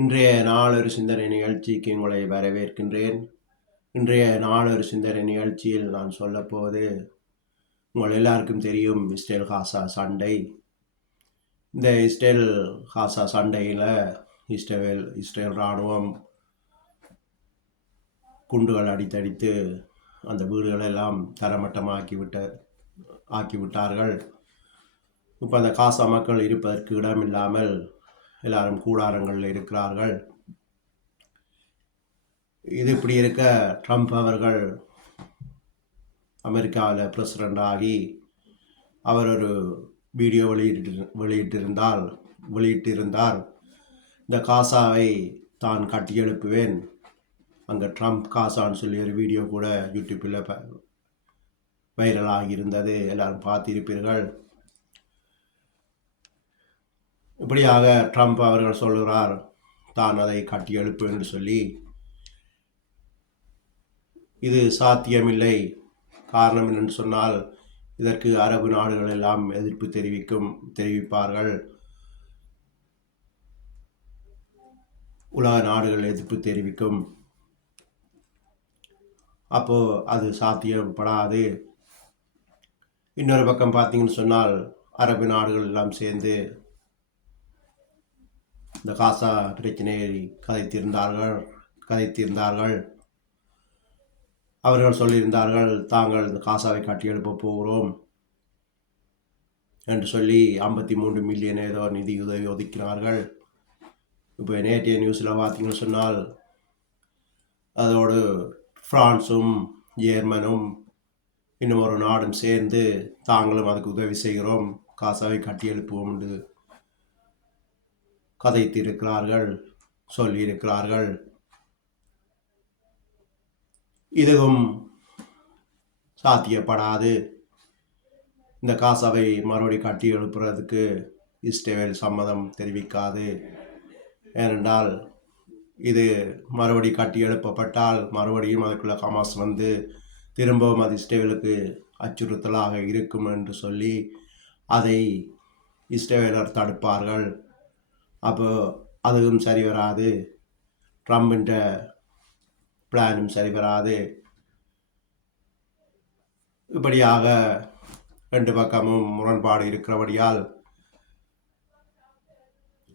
இன்றைய நாளொரு சிந்தனை நிகழ்ச்சிக்கு உங்களை வரவேற்கின்றேன். இன்றைய நாளொரு சிந்தனை நிகழ்ச்சியில் நான் சொல்லப்போவது, உங்கள் எல்லாருக்கும் தெரியும் இஸ்ரேல் காசா சண்டை. இந்த இஸ்ரேல் காசா சண்டையில் இஸ்ரேல் இராணுவம் குண்டுகள் அடித்தடித்து அந்த வீடுகளெல்லாம் ஆக்கிவிட்டார்கள். இப்போ அந்த காசா மக்கள் இருப்பதற்கு இடமில்லாமல் எல்லாரும் கூடாரங்களில் இருக்கிறார்கள். இது இப்படி இருக்க, ட்ரம்ப் அவர்கள் அமெரிக்காவில் பிரசிடெண்ட் ஆகி அவர் ஒரு வீடியோ வெளியிட்டிருந்தார். இந்த காசாவை தான் கட்டி எழுப்புவேன், அங்கே ட்ரம்ப் காசான்னு சொல்லி ஒரு வீடியோ கூட யூடியூப்பில் வைரலாகி இருந்தது, எல்லாரும் பார்த்திருப்பீர்கள். இப்படியாக ட்ரம்ப் அவர்கள் சொல்கிறார் தான் அதை கட்டி எழுப்பு என்று சொல்லி. இது சாத்தியமில்லை. காரணம் என்னென்று சொன்னால், இதற்கு அரபு நாடுகள் எல்லாம் எதிர்ப்பு தெரிவிப்பார்கள். உலக நாடுகள் எதிர்ப்பு தெரிவிக்கும். அப்போ அது சாத்தியப்படாது. இன்னொரு பக்கம் பார்த்தீங்கன்னு சொன்னால், அரபு நாடுகள் எல்லாம் சேர்ந்து இந்த காசா பிரச்சனையை கதைத்திருந்தார்கள். அவர்கள் சொல்லியிருந்தார்கள், தாங்கள் இந்த காசாவை கட்டி எழுப்ப போகிறோம் என்று சொல்லி 53 மில்லியன் ஏதோ நிதி உதவி ஒதுக்கினார்கள். இப்போ நேற்றைய நியூஸில் பார்த்தீங்கன்னு சொன்னால், அதோடு பிரான்ஸும் ஜெர்மனும் இன்னும் ஒரு நாடும் சேர்ந்து தாங்களும் அதுக்கு உதவி செய்கிறோம், காசாவை கட்டி எழுப்புவோம் என்று கதைத்திருக்கிறார்கள், சொல்லியிருக்கிறார்கள். இதுவும் சாத்தியப்படாது. இந்த காசாவை மறுபடி கட்டி எழுப்புறதுக்கு இஸ்ரேல் சம்மதம் தெரிவிக்காது. ஏனென்றால் இது மறுபடி கட்டி எழுப்பப்பட்டால் மறுபடியும் அதுக்குள்ள ஹமாஸ் வந்து திரும்பவும் அது இஸ்ரேலுக்கு அச்சுறுத்தலாக இருக்கும் என்று சொல்லி அதை இஸ்ரேலர் தடுப்பார்கள். அப்போ அதுவும் சரி வராது, ட்ரம்பின் பிளானும் சரி வராது. இப்படியாக ரெண்டு பக்கமும் முரண்பாடு இருக்கிறபடியால்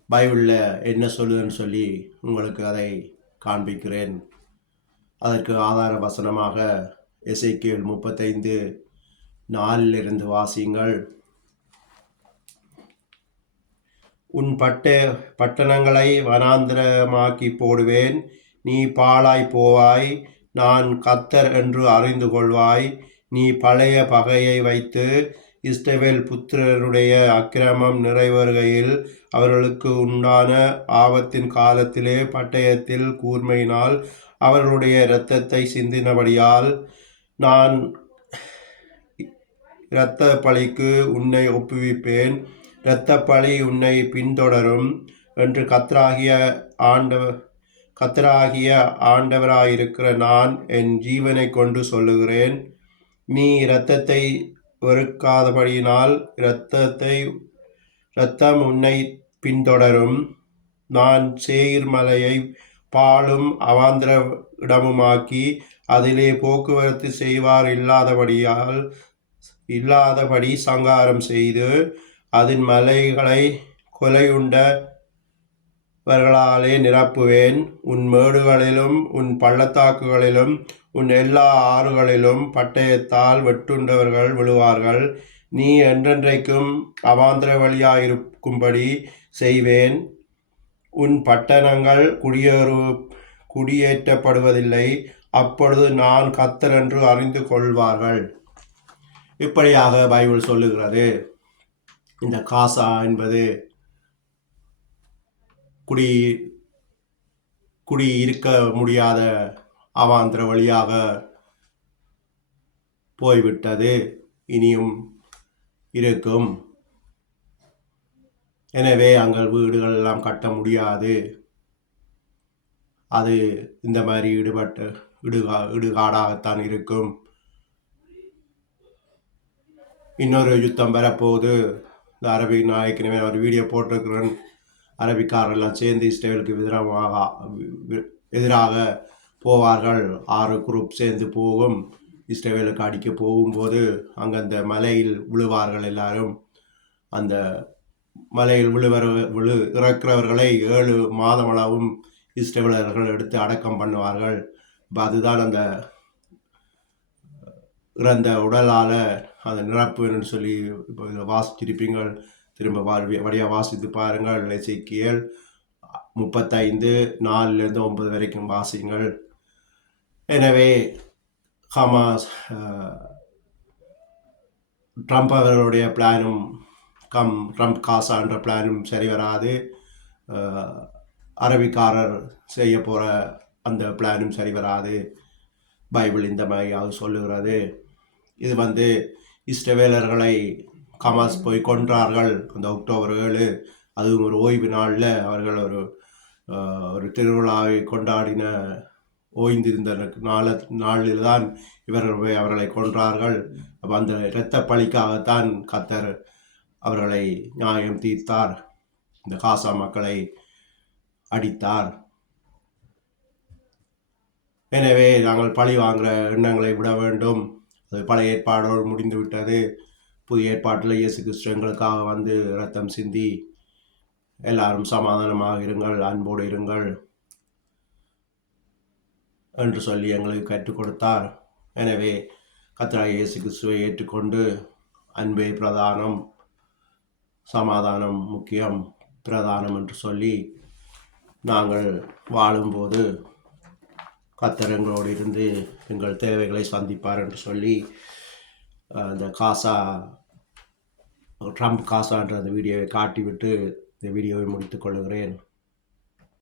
பைபிளில் என்ன சொல்லுதுன்னு சொல்லி உங்களுக்கு அதை காண்பிக்கிறேன். அதற்கு ஆதார வசனமாக எசேக்கியேல் 35:4 வாசியுங்கள். உன் பட்டணங்களை வனாந்திரமாக்கி போடுவேன், நீ பாழாய் போவாய், நான் கர்த்தர் என்று அறிந்து கொள்வாய். நீ பழைய பகையை வைத்து இஸ்ரவேல் புத்திரருடைய அக்கிரமம் நிறைவேறுகையில் அவர்களுக்கு உண்டான ஆபத்தின் காலத்திலே பட்டயத்தில் கூர்மையினால் அவர்களுடைய இரத்தத்தை சிந்தினபடியால் நான் இரத்த பழிக்கு உன்னை ஒப்புவிப்பேன், இரத்த பழி உன்னை பின்தொடரும் என்று கர்த்தராகிய ஆண்டவராயிருக்கிற நான் என் ஜீவனை கொண்டு சொல்லுகிறேன். நீ இரத்தத்தை வெறுக்காதபடியினால் இரத்தம் உன்னை பின்தொடரும். நான் சேயீர் மலையை பாழும் அவாந்திர இடமுமாக்கி அதிலே போக்குவரத்து செய்வார் இல்லாதபடி சங்காரம் செய்து அதன் மலைகளை கொலையுண்டவர்களாலே நிரப்புவேன். உன் மேடுகளிலும் உன் பள்ளத்தாக்குகளிலும் உன் எல்லா ஆறுகளிலும் பட்டயத்தால் வெட்டுண்டவர்கள் விழுவார்கள். நீ என்றென்றைக்கும் அவாந்திர வழியாயிருக்கும்படி செய்வேன். உன் பட்டணங்கள் குடியேற்றப்படுவதில்லை. அப்பொழுது நான் கர்த்தர் என்று அறிந்து கொள்வார்கள். இப்படியாக பைபிள் சொல்லுகிறது. இந்த காசா என்பது குடி இருக்க முடியாத அவாந்திர வழியாக போய்விட்டது, இனியும் இருக்கும். எனவே அங்கே வீடுகள் எல்லாம் கட்ட முடியாது. அது இந்த மாதிரி இடுகாடாகத்தான் இருக்கும். இன்னொரு யுத்தம் வரப்போகுது. இந்த அரபிக் நாயக்கனவே ஒரு வீடியோ போட்டிருக்கிறேன். அரபிக்காரெல்லாம் சேர்ந்து இஸ்ரேலுக்கு எதிராக போவார்கள். 6 குரூப் சேர்ந்து போகும். இஸ்ரேலுக்கு அடிக்க போகும்போது அங்கே அந்த மலையில் விழுவார்கள் எல்லாரும். அந்த மலையில் இறக்கிறவர்களை 7 மாதமளவும் இஸ்ரேலர்கள் எடுத்து அடக்கம் பண்ணுவார்கள். இப்போ அதுதான் அந்த இறந்த உடலால் அந்த நிரப்புன்னு சொல்லி இப்போ வாசிச்சிருப்பீங்கள். திரும்ப வழியாக வாசித்து பாருங்கள். எசேக்கியேல் 35:4-9 வரைக்கும் வாசிங்கள். எனவே ஹமாஸ் ட்ரம்ப் அவர்களுடைய பிளானும் ட்ரம்ப் காசான்ற பிளானும் சரி வராது. அரபிக்காரர் செய்ய போகிற அந்த பிளானும் சரி வராது. பைபிள் இந்த மாதிரியாவது சொல்லுகிறது. இது இஸ்ரவேலர்களை ஹமாஸ் போய் கொன்றார்கள் அந்த அக்டோபர் 7. அதுவும் ஒரு ஓய்வு நாளில் அவர்கள் ஒரு திருவிழாவை கொண்டாடின ஓய்ந்திருந்த நாளில் தான் இவர்கள் போய் அவர்களை கொன்றார்கள். அப்போ அந்த இரத்த பழிக்காகத்தான் கர்த்தர் அவர்களை நியாயம் தீர்த்தார். இந்த காசா மக்களை அடித்தார். எனவே நாங்கள் பழி வாங்குகிற எண்ணங்களை விட வேண்டும். அது பழைய ஏற்பாடோடு முடிந்து விட்டது. புதிய ஏற்பாட்டில் இயேசு கிறிஸ்து எங்களுக்காக இரத்தம் சிந்தி எல்லாரும் சமாதானமாக இருங்கள், அன்போடு இருங்கள் என்று சொல்லி எங்களுக்கு கற்றுக் கொடுத்தார். எனவே கர்த்தராகிய இயேசு கிறிஸ்துவை ஏற்றுக்கொண்டு அன்பே பிரதானம், சமாதானம் முக்கியம், பிரதானம் என்று சொல்லி நாங்கள் வாழும்போது கர்த்தர் எங்களோடு இருந்து எங்கள் தேவைகளை சந்திப்பார் என்று சொல்லி இந்த ட்ரம்ப் காசான்ற அந்த வீடியோவை காட்டிவிட்டு இந்த வீடியோவை முடித்துக் கொள்கிறேன்.